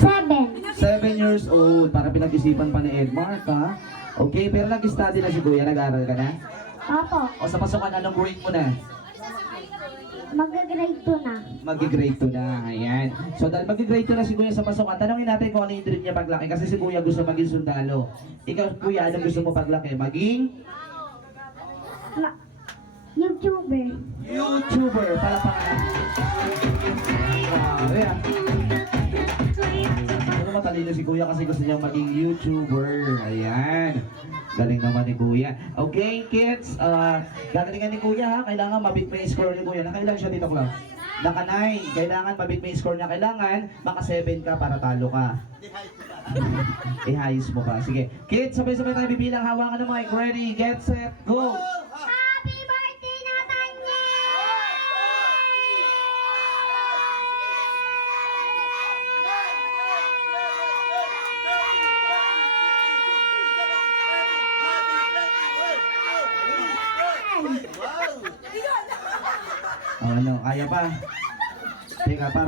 7 years old. Para pinag-isipan pa ni Edmark, ha? Okay, pero nag-study na si Kuya. Nag-aaral ka na? Opo, O sa pasukan, anong grade mo na? mag-grade 2 na. Mag-grade 2 na. Ayan. So dahil mag-grade 2 na si Kuya sa pasukan, tanongin natin kung ano yung dream niya paglaki. Kasi si Kuya gusto maging sundalo. Ikaw, Kuya, anong gusto mo paglaki? Maging YouTuber. YouTuber. Palapakan. Grabe, ah. Ano matalino si Kuya kasi gusto niya maging YouTuber. Ayan. Galing naman ni Kuya. Okay, kids. Gagalingan ni Kuya, ha? Kailangan mabit mo yung score ni Kuya. Nakailan siya dito, Cloud? Naka 9. Kailangan mabit mo yung score niya. Kailangan maka 7 ka para talo ka. I-highs mo pa. Sige. Kids, sabay-sabay tayo bibilang. Hawakan ng mic. Ready, get, set, go! Happy birthday na Tanya! Ano, kaya pa? Teka pa.